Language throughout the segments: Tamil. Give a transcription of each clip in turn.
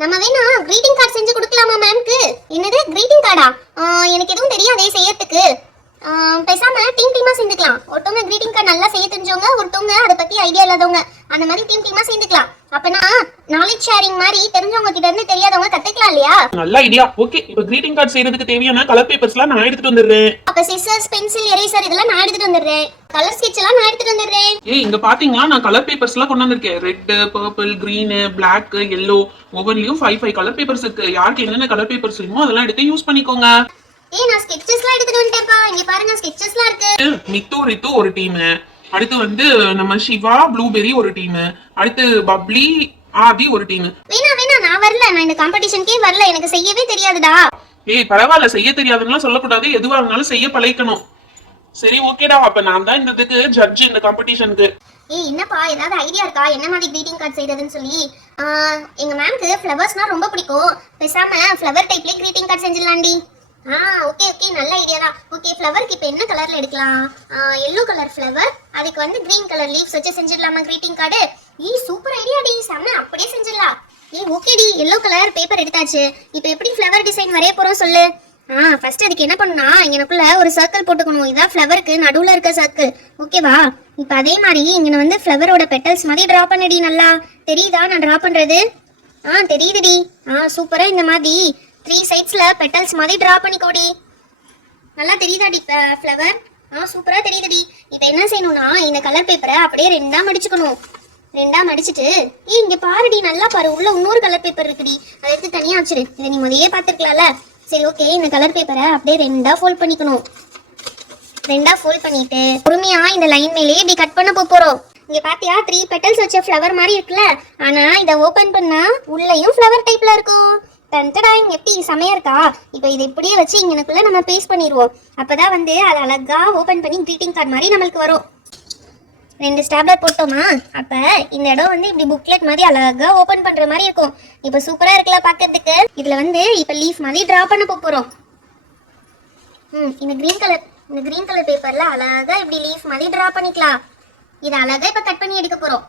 நம்ம வேணா greeting கார்டு செஞ்சு கொடுக்கலாமா மேம்க்கு? என்னது greeting கார்டா? எனக்கு எதுவும் தெரியாதே செய்யறதுக்கு. பேசாம டீமா சேர்ந்துக்கலாம். ஒருத்தவங்க greeting கார்டு நல்லா செய்ய தெரிஞ்சவங்க, ஒருத்தவங்க அதை பத்தி ஐடியா இல்லாதவங்க, அந்த மாதிரி டீமா சேர்ந்துக்கலாம். அப்பனா நாலேஜ் ஷேரிங் மாதிரி தெரிஞ்சவங்க கிட்ட இருந்து தெரியாதவங்க கத்துக்கலாம் இல்லையா? நல்ல ஐடியா. ஓகே, இப்போ greeting கார்டு செய்யறதுக்கு தேவையான கலர் பேப்பர்ஸ்லாம் நான் எடுத்துட்டு வந்துடுறேன். அப்ப சிசர்ஸ், பென்சில், எரேசர் இதெல்லாம் நான் எடுத்துட்டு வந்துடுறேன். கலர் ஸ்கெட்ச் எல்லாம் நான் எடுத்துட்டு வந்துடுறேன். இங்க பாத்தீங்களா, நான் கலர் பேப்பர்ஸ்லாம் கொண்டு வந்திருக்கேன். Red, purple, green, black, yellow ஒவ்வொன்றிலயும் 5 கலர் பேப்பர்ஸ் இருக்கு. யாருக்கு என்னென்ன கலர் பேப்பர்ஸ் வேணுமோ அதெல்லாம் எடுத்து யூஸ் பண்ணிக்கோங்க. நான் ஸ்கெட்சஸ்லாம் எடுத்துட்டு வந்துட்டேன்ப்பா. இங்க பாருங்க ஸ்கெட்சஸ்லாம் இருக்கு. மித்து ரித்து ஒரு டீம், அடுத்து வந்து நம்ம சிவா ப்ளூபெரி ஒரு டீம், அடுத்து பப்ளி ஆதி ஒரு டீம். வேணா நான் வரல. நான் இந்த காம்படிஷனுக்கே வரல. எனக்கு செய்யவே தெரியாதுடா. பரவாயில்ல, செய்ய தெரியாதுன்னு சொல்லக்கூடாது. எதுவா இருந்தாலும் செய்ய பழகிக்கணும். சரி ஓகேடா, அப்ப நான் தான் இந்த இதுக்கு ஜட்ஜ் இந்த காம்படிஷனுக்கு. என்னப்பா ஏதாவது ஐடியா இருக்கா என்ன மாதிரி greeting கார்டு செய்யறதுன்னு சொல்லி? எங்க மேம்க்கு ஃப்ளவர்ஸ்னா ரொம்ப பிடிக்கும். பேசாம ஃப்ளவர் டைப்லயே greeting கார்டு செஞ்சிடலாம்டி. ஓகே நல்ல ஐடியா தான். ஓகே, ஃப்ளவருக்கு இப்போ என்ன கலர்ல எடுக்கலாம்? yellow கலர் ஃப்ளவர், அதுக்கு வந்து கிரீன் கலர் லீவ்ஸ் வச்சு செஞ்சிடலாமா greeting கார்டு? சூப்பர் ஐடியா டி, செம்ம, அப்படியே செஞ்சிடலாம். ஓகேடி, yellow கலர் பேப்பர் எடுத்தாச்சு. இப்போ எப்படி ஃப்ளவர் டிசைன் வரைய போறோம் சொல்லு? ஃபர்ஸ்ட் அதுக்கு என்ன பண்ணணும்னா, இங்கனக்குள்ள ஒரு சர்க்கிள் போட்டுக்கணும். இதான் ஃப்ளவருக்கு நடுவுல இருக்க சர்க்கிள். ஓகேவா? இப்போ அதே மாதிரி இங்க வந்து ஃப்ளவரோட பெட்டல்ஸ் மாதிரி டிரா பண்ணடி. நல்லா தெரியுதா நான் டிரா பண்றது? தெரியுதுடி. சூப்பரா இந்த மாதிரி 3 சைட்ஸ்ல பெட்டல்ஸ் மாதிரி டிரா பண்ணிக்கோடி. நல்லா தெரியுதாடி ஃப்ளவர்? சூப்பரா தெரியுதுடி. இப்போ என்ன செய்யணும்னா, இந்த கலர் பேப்பரை அப்படியே ரெண்டா மடிச்சுக்கணும். ரெண்டா மடிச்சிட்டு இங்க பாருடி, நல்லா பாரு, உள்ள இன்னொரு கலர் பேப்பர் இருக்குடி. அதை எடுத்து தனியா வச்சிரு. இதை நீ முதல்ல பார்த்துருக்கலாம்ல. சரி ஓகே, இந்த கலர் பேப்பரை அப்படியே ரெண்டா ஃபோல்ட் பண்ணிக்கணும். ரெண்டா ஃபோல்ட் பண்ணிட்டு பொறுமையா இந்த லைன் மேலேயே இப்படி கட் பண்ண போறோம். இங்க பாத்தியா 3 பெட்டல்ஸ் வச்ச ஃப்ளவர் மாதிரி இருக்குல்ல? ஆனா இதை ஓபன் பண்ணா உள்ளேயும் ஃப்ளவர் டைப்ல இருக்கும். டன்டடாயிங், எப்படி செமையா இருக்கா? இப்போ இதை இப்படியே வச்சு இங்கனக்குள்ள நம்ம பேஸ்ட் பண்ணிடுவோம். அப்பதான் வந்து அது அழகா ஓபன் பண்ணி greeting கார்டு மாதிரி நம்மளுக்கு வரும். 2 ஸ்டாப்லர் போட்டோமா? அப்ப இந்த இடம் வந்து இப்படி புக்லெட் மாதிரி அழகா ஓபன் பண்ற மாதிரி இருக்கும். இப்போ சூப்பரா இருக்குல்ல பாக்கிறதுக்கு? இதுல வந்து இப்ப லீஃப் மாதிரி டிரா பண்ண போறோம். இந்த கிரீன் கலர் பேப்பர்ல அழகா இப்படி லீஃப் மாதிரி டிரா பண்ணிக்கலாம். இத அழகா இப்ப கட் பண்ணி எடுக்க போறோம்.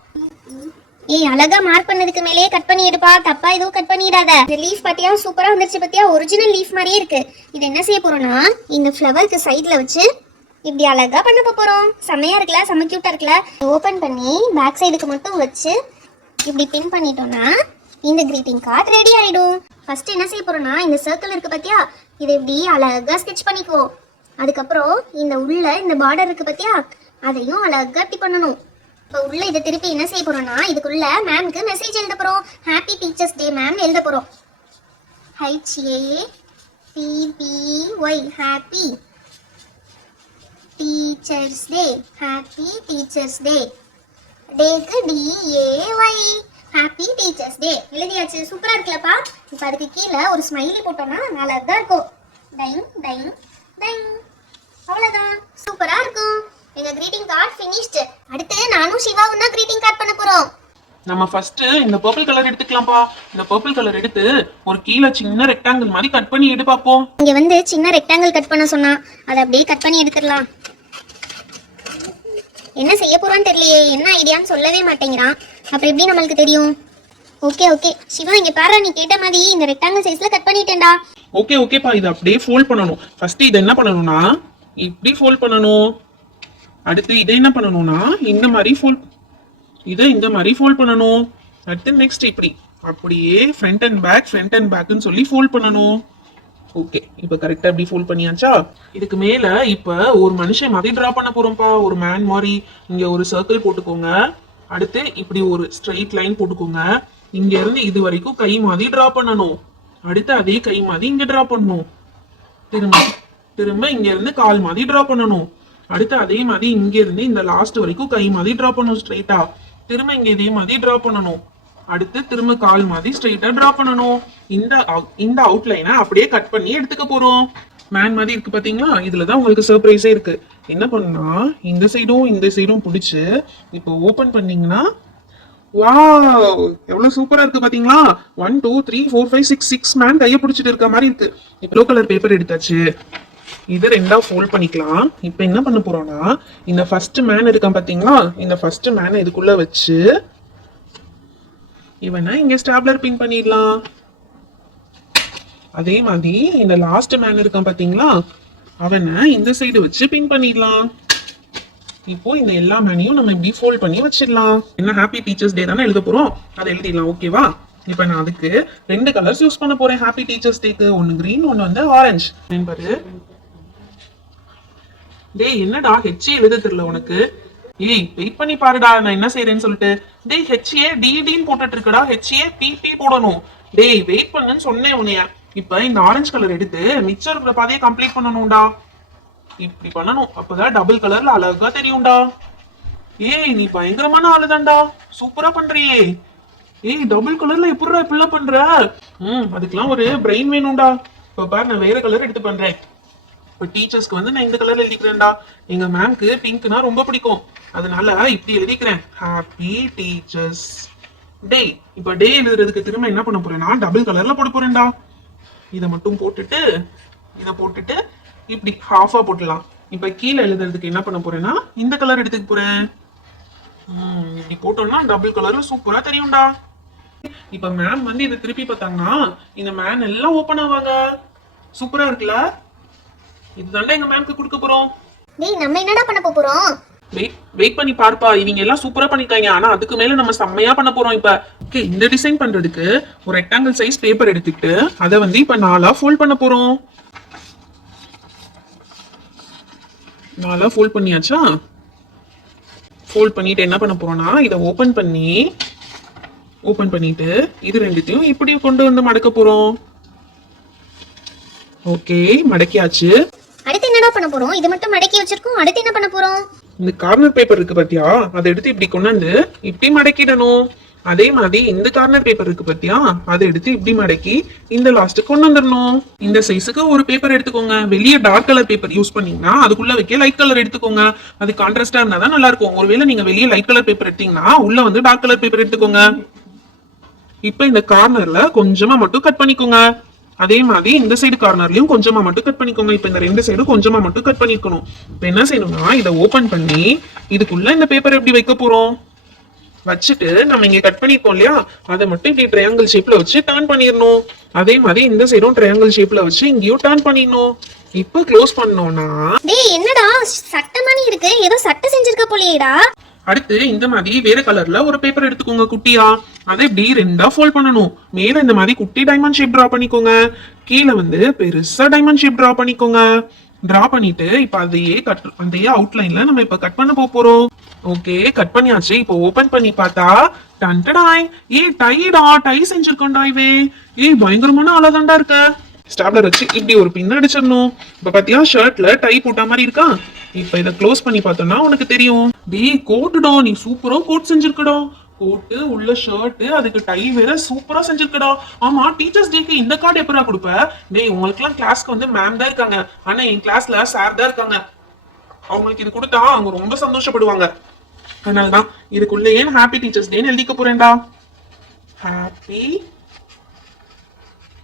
அழகா மார்க் பண்ணதுக்கு மேலேயே கட் பண்ணி எடுப்பா. தப்பா எதுவும் கட் பண்ணிடாத. இந்த லீஃப் பாத்தியா சூப்பரா வந்துருச்சு பாத்தியா? ஒரிஜினல் லீஃப் மாதிரியே இருக்கு. இது என்ன செய்ய போறோம்னா, இந்த ஃப்ளவருக்கு சைடுல வச்சு இப்படி அழகா பண்ண போறோம். செமையா இருக்குல்ல? செம கியூட்டா இருக்குல்ல? ஓபன் பண்ணி பேக் சைடுக்கு மட்டும் வச்சு இப்படி பின் பண்ணிட்டோம்னா இந்த greeting கார்டு ரெடி ஆயிடும். ஃபர்ஸ்ட் என்ன செய்ய போறோம்னா, இந்த சர்க்கிள் இருக்கு பாத்தியா? இதை இப்படி அழகா ஸ்கெட்ச் பண்ணிக்குவோம். அதுக்கப்புறம் இந்த உள்ள இந்த பார்டர் இருக்கு பாத்தியா? அதையும் அழகா இப்படி பண்ணணும். இப்போ உள்ள இதை திருப்பி என்ன செய்ய போறோம்னா, இதுக்குள்ள மேம்க்கு மெசேஜ் எழுத போறோம். ஹாப்பி டீச்சர்ஸ் டே மேம் எழுத போறோம். HAPPY happy teachers day. Happy teachers day. டேக்கு DAY. ஹாப்பி டீச்சர்ஸ் டே எழுதியாச்சு. சூப்பரா இருக்குல்லப்பா? இப்போ அதுக்கு கீழே ஒரு ஸ்மைலி போட்டோம்னா அழகா இருக்கும். Dyeing dyeing dyeing. அவ்வளவுதான், சூப்பரா இருக்கும். எங்க greeting கார்டு ஃபினிஷ்ட். அடுத்து நானும் சிவாவும் தான் greeting கார்டு பண்ண போறோம். நம்ம ஃபர்ஸ்ட் இந்த பர்பிள் கலர் எடுத்துக்கலாம்ப்பா. இந்த பர்பிள் கலர் எடுத்து ஒரு கீழே சின்ன ரெக்டாங்கிள் மாதிரி கட் பண்ணி எடு பாப்போம். இங்க வந்து சின்ன ரெக்டாங்கிள் கட் பண்ண சொன்னா அதை அப்படியே கட் பண்ணி எடுத்துடலாம். என்ன செய்ய போறான்னு தெரியலையே, என்ன ஐடியான்னு சொல்லவே மாட்டேங்கிறான். அப்புறம் எப்படி நம்மளுக்கு தெரியும்? ஓகே சிவா, இங்க பாரு, நீ கேட்ட மாதிரி இந்த ரெக்டாங்கிள் சைஸ்ல கட் பண்ணிட்டேன்டா. ஓகேப்பா, இதை அப்படியே ஃபோல்ட் பண்ணணும். ஃபர்ஸ்ட் இதை என்ன பண்ணணும்னா இப்படி ஃபோல்ட் பண்ணணும். அடுத்து இதை என்ன பண்ணணும்னா இந்த மாதிரி ஃபோல்ட் பண்ணணும். அடுத்து நெக்ஸ்ட் இப்படி அப்படியே ஃப்ரண்ட் அண்ட் பேக்னு சொல்லி ஃபோல்ட் பண்ணணும். ஓகே, இப்போ கரெக்டா இப்படி ஃபோல்ட் பண்ணியாச்சா? இதுக்கு மேல இப்போ ஒரு மனுஷன் மாதிரி டிரா பண்ண போறோம்ப்பா. ஒரு மேன் மாதிரி. இங்க ஒரு சர்க்கிள் போட்டுக்கோங்க. அடுத்து இப்படி ஒரு ஸ்ட்ரெயிட் லைன் போட்டுக்கோங்க. இங்க இருந்து இது வரைக்கும் கை மாதிரி டிரா பண்ணணும். அடுத்து அதே கை மாதிரி இங்க டிரா பண்ணணும். திரும்ப இங்க இருந்து கால் மாதிரி டிரா பண்ணணும். அடுத்து அதே மாதிரி இங்க இருந்து இந்த லாஸ்ட் வரைக்கும் கை மாதிரி டிரா பண்ணணும் ஸ்ட்ரெயிட்டா. திரும்ப இங்க இதே மாதிரி டிரா பண்ணணும். அடுத்து திரும்ப கால் மாதிரி ஸ்ட்ரெயிட்டா டிரா பண்ணணும். இந்த அவுட்லைனை அப்படியே கட் பண்ணி எடுத்துக்க போறோம். மேன் மாதிரி இருக்கு பாத்தீங்களா? இதுலதான் உங்களுக்கு சர்ப்ரைஸே இருக்கு. என்ன பண்ணா, இந்த சைடும் பிடிச்சு இப்போ ஓபன் பண்ணீங்கன்னா, வாவ், எவ்வளவு சூப்பரா இருக்கு பாத்தீங்களா? 1 2 3 4 5 6 மேன் கையை பிடிச்சிட்டு இருக்க மாதிரி இருக்கு. ப்ளூ கலர் பேப்பர் எடுத்தாச்சு. இதை ரெண்டா ஃபோல்ட் பண்ணிக்கலாம். இப்போ என்ன பண்ண போறோம்னா, இந்த ஃபர்ஸ்ட் மேன் இருக்கான் பாத்தீங்களா? இந்த ஃபர்ஸ்ட் மேனை இதுக்குள்ள வச்சு இவனை இங்க ஸ்டாப்லர் பின் பண்ணிடலாம். அதே மாதிரி இந்த லாஸ்ட் மேன் இருக்கான் பாத்தீங்களா, அவனை இந்த சைடு வச்சு பின் பண்ணிடலாம். இப்போ இந்த எல்லா மேனையும் நம்ம இப்படி ஃபோல்ட் பண்ணி வச்சிடலாம். என்ன ஹாப்பி டீச்சர்ஸ் டே தானே எழுத போறோம், அதை எழுதிடலாம். ஓகேவா? இப்போ நான் அதுக்கு 2 கலர்ஸ் யூஸ் பண்ண போறேன் ஹாப்பி டீச்சர்ஸ் டேக்கு. ஒன்னு கிரீன், ஒன்னு வந்து ஆரஞ்சு. பாரு டேய், என்னடா ஹெச்ஏ எழுத தெரியல உனக்கு? ஏய் வெயிட் பண்ணி பாருடா, நான் என்ன செய்யறேன்னு சொல்லிட்டு. டேய் ஹெச்ஏ டிடின்னு போட்டுட்டு இருக்கடா, ஹெச்ஏ பிபி போடணும். டேய் வெயிட் பண்ணுன்னு சொன்னேன் உன்னைய. இப்ப இந்த ஆரஞ்சு கலர் எடுத்து மிச்சம் இருக்கிற பாதையை கம்ப்ளீட் பண்ணணும்டா. இப்படி பண்ணணும், அப்பதான் டபுள் கலர்ல அழகா தெரியும்டா. ஏய் நீ பயங்கரமான ஆளுதான்டா, சூப்பரா பண்றியே. ஏய் டபுள் கலர்ல எப்படிடா இப்படிலாம் பண்ற? அதுக்கெல்லாம் ஒரு பிரெயின் வேணும்டா. இப்ப பாரு, நான் வேற கலர் எடுத்து பண்றேன். இப்ப டீச்சர்ஸ்க்கு வந்து நான் இந்த கலர்ல எழுதிக்கிறேன்டா. எங்க மேம்க்கு பிங்க்னா ரொம்ப பிடிக்கும், அதனால இப்படி எழுதிக்கிறேன், ஹாப்பி டீச்சர்ஸ் டே. இப்ப டே எழுதுறதுக்கு திரும்ப என்ன பண்ண போறேன்னா டபுள் கலர்ல போட போறேன்டா. இதை மட்டும் போட்டுட்டு இதை போட்டுட்டு இப்படி ஹாஃபா போட்டுலாம். இப்ப கீழே எழுதுறதுக்கு என்ன பண்ண போறேன்னா இந்த கலர் எடுத்துக்க போறேன். இப்படி போட்டோம்னா டபுள் கலர்ல சூப்பரா தெரியும்டா. இப்ப மேம் வந்து இதை திருப்பி பார்த்தாங்கன்னா இந்த மேன் எல்லாம் ஓபன் ஆவாங்க. சூப்பரா இருக்குல்ல? இதுதான்டா எங்க மேம்க்கு கொடுக்க போறோம். டேய் நம்ம என்னடா பண்ண போறோம்? வெயிட் பண்ணி பார்ப்பா, இவங்க எல்லாம் சூப்பரா பண்ணிருக்காங்க, ஆனா அதுக்கு மேல நம்ம செம்மையா பண்ண போறோம். இப்ப ஓகே, இந்த டிசைன் பண்றதுக்கு ஒரு ரெக்டாங்கிள் சைஸ் பேப்பர் எடுத்துக்கிட்டு அதை வந்து இப்ப 4ஆ ஃபோல்ட் பண்ண போறோம். 4ஆ ஃபோல்ட் பண்ணியாச்சா? ஃபோல்ட் பண்ணிட்டு என்ன பண்ண போறோம்னா இதை ஓபன் பண்ணிட்டு இது ரெண்டுத்தையும் இப்படி கொண்டு வந்து மடக்க போறோம். ஓகே, மடக்கியாச்சு. அடுத்து என்னடா பண்ண போறோம்? இது மட்டும் மடக்கி வச்சிருக்கோம், அடுத்து என்ன பண்ண போறோம்? இந்த கார்னர் பேப்பர் இருக்கு பாத்தியா, அதை எடுத்து இப்படி கொண்டு வந்து இப்படி மடக்கிடணும். அதே மாதிரி இந்த கார்னர் பேப்பர் இருக்கு பாத்தியா, அதை எடுத்து இப்படி மடக்கி இந்த லாஸ்ட் கொண்டு வந்துடணும். இந்த சைஸுக்கு ஒரு பேப்பர் எடுத்துக்கோங்க. வெளியே டார்க் கலர் பேப்பர் யூஸ் பண்ணீங்கன்னா அதுக்குள்ள வைக்க லைட் கலர் எடுத்துக்கோங்க. அது கான்ட்ராஸ்டா இருந்தா தான் நல்லா இருக்கும். ஒருவேளை நீங்க வெளியே லைட் கலர் பேப்பர் எடுத்தீங்கன்னா உள்ள வந்து டார்க் கலர் பேப்பர் எடுத்துக்கோங்க. இப்ப இந்த கார்னர்ல கொஞ்சமா மட்டும் கட் பண்ணிக்கோங்க. அதே மாதிரி இந்த சைடு கார்னர்லயும் கொஞ்சமா மட்டும் கட் பண்ணிக்கோங்க. இப்ப இந்த 2 சைடும் கொஞ்சமா மட்டும் கட் பண்ணிக்கணும். இப்ப என்ன செய்யணும்னா இதை ஓபன் பண்ணி இதுக்குள்ள இந்த பேப்பர் எப்படி வைக்க போறோம், வச்சுட்டு நம்ம இங்க கட் பண்ணிருக்கோம் இல்லையா, அதை மட்டும் இப்படி ட்ரையாங்கிள் ஷேப்ல வச்சு டர்ன் பண்ணிடணும். அதே மாதிரி இந்த சைடும் ட்ரையாங்கிள் ஷேப்ல வச்சு இங்கேயும் டர்ன் பண்ணிடணும். இப்ப க்ளோஸ் பண்ணோம்னா டேய் என்னடா சட்டை மாதிரி இருக்கு, ஏதோ சட்டை செஞ்சிருக்க போலியேடா. அடுத்து இந்த மாதிரி வேற கலர்ல ஒரு பேப்பர் எடுத்துக்கோங்க குட்டியா. அதை இப்படி 2ஆ ஃபோல்ட் பண்ணணும். மேல இந்த மாதிரி குட்டி டைமண்ட் ஷேப் டிரா பண்ணிக்கோங்க, கீழே வந்து பெருசா டைமண்ட் ஷேப் டிரா பண்ணிக்கோங்க. டிரா பண்ணிட்டு இப்ப அதையே அவுட்லைன்ல நம்ம இப்ப கட் பண்ண போறோம். ஓகே, கட் பண்ணியாச்சு. இப்போ ஓபன் பண்ணி பார்த்தா டன்டடாய், டை செஞ்சிருக்கோம்டா இவே. பயங்கரமான ஆளாதான்டா இருக்க. ஸ்டாப்லர் வச்சு இப்படி ஒரு பின் அடிச்சிடணும். இப்ப பாத்தியா ஷர்ட்ல டை போட்ட மாதிரி இருக்கா. இப்ப இதை க்ளோஸ் பண்ணி பார்த்தோம்னா உனக்கு தெரியும். கோட்டுடா, நீ சூப்பரா கோட் செஞ்சிருக்கடா. கோட்டு உள்ள ஷர்ட், அதுக்கு டை வேற சூப்பரா செஞ்சிருக்கடா. ஆமா, டீச்சர்ஸ் டேக்கு இந்த கார்டு எப்படா கொடுப்ப? உங்களுக்கு எல்லாம் கிளாஸ்க்கு வந்து மேம் தான் இருக்காங்க, ஆனா என் கிளாஸ்ல சார் தான் இருக்காங்க. அவங்களுக்கு இது கொடுத்தா அவங்க ரொம்ப சந்தோஷப்படுவாங்க. அதனாலதான் இதுக்குள்ளேயே ஹாப்பி டீச்சர்ஸ் டேன்னு எழுதிக்க போறேன்டா. ஹாப்பி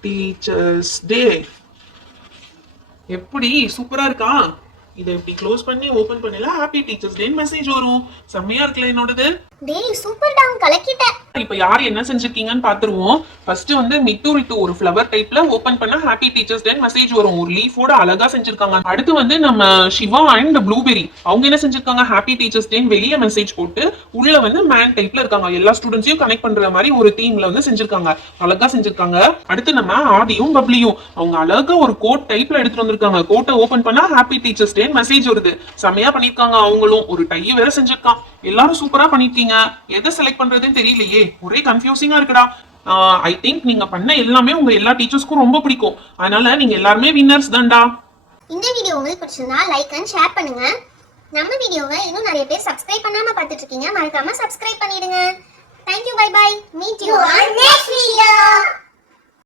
டீச்சர்ஸ் டே. எப்படி சூப்பரா இருக்கா? இதை இப்படி க்ளோஸ் பண்ணி ஓபன் பண்ணல ஹாப்பி டீச்சர்ஸ் டே மெசேஜ் வரும். செம்மையா இருக்குல்ல என்னோடது? டேய் சூப்பர் டா, கலக்கிட்ட. இப்ப யார் என்ன செஞ்சிருக்கீங்கன்னு பாத்துருவோம். ஃபர்ஸ்ட் வந்து மிட்டு ஒரு ஃப்ளவர் டைப்ல ஓபன் பண்ண ஹாப்பி டீச்சர்ஸ் டே மெசேஜ் வரும். ஒரு லீஃபோட அழகா செஞ்சிருக்காங்க. அடுத்து வந்து நம்ம சிவா அண்ட் ப்ளூபெரி அவங்க என்ன செஞ்சிருக்காங்க, ஹாப்பி டீச்சர்ஸ் டே வெளியே மெசேஜ் போட்டு உள்ள வந்து மேன் டைப்ல இருக்காங்க. எல்லா ஸ்டூடெண்ட்ஸையும் கனெக்ட் பண்ற மாதிரி ஒரு டீம்ல வந்து செஞ்சிருக்காங்க, அழகா செஞ்சிருக்காங்க. அடுத்து நம்ம ஆதியும் பப்ளியும் அவங்க அழகா ஒரு கோட் டைப்ல எடுத்துட்டு வந்திருக்காங்க. கோட்டை ஓபன் பண்ணா ஹாப்பி டீச்சர்ஸ் டே மெசேஜ் வருது. செம்மையா பண்ணிருக்காங்க. அவங்களும் ஒரு டை வேற செஞ்சிருக்கான். எல்லாரும் சூப்பரா பண்ணிருக்கீங்க. எதை செலக்ட் பண்றதுன்னு தெரியலையே, ஒரே கன்ஃபியூசிங்கா இருக்குடா. ஐ திங்க் நீங்க பண்ண எல்லாமே உங்க எல்லா டீச்சர்ஸ்க்கும் ரொம்ப பிடிக்கும். அதனால நீங்க எல்லாருமே வின்னர்ஸ் தான்டா. இந்த வீடியோ உங்களுக்கு பிடிச்சிருந்தா லைக் அண்ட் ஷேர் பண்ணுங்க. நம்ம வீடியோவை இன்னும் நிறைய பேர் சப்ஸ்கிரைப் பண்ணாம பார்த்துட்டு இருக்கீங்க, மறக்காம சப்ஸ்கிரைப் பண்ணிடுங்க. Thank you, bye bye. Meet you on next video.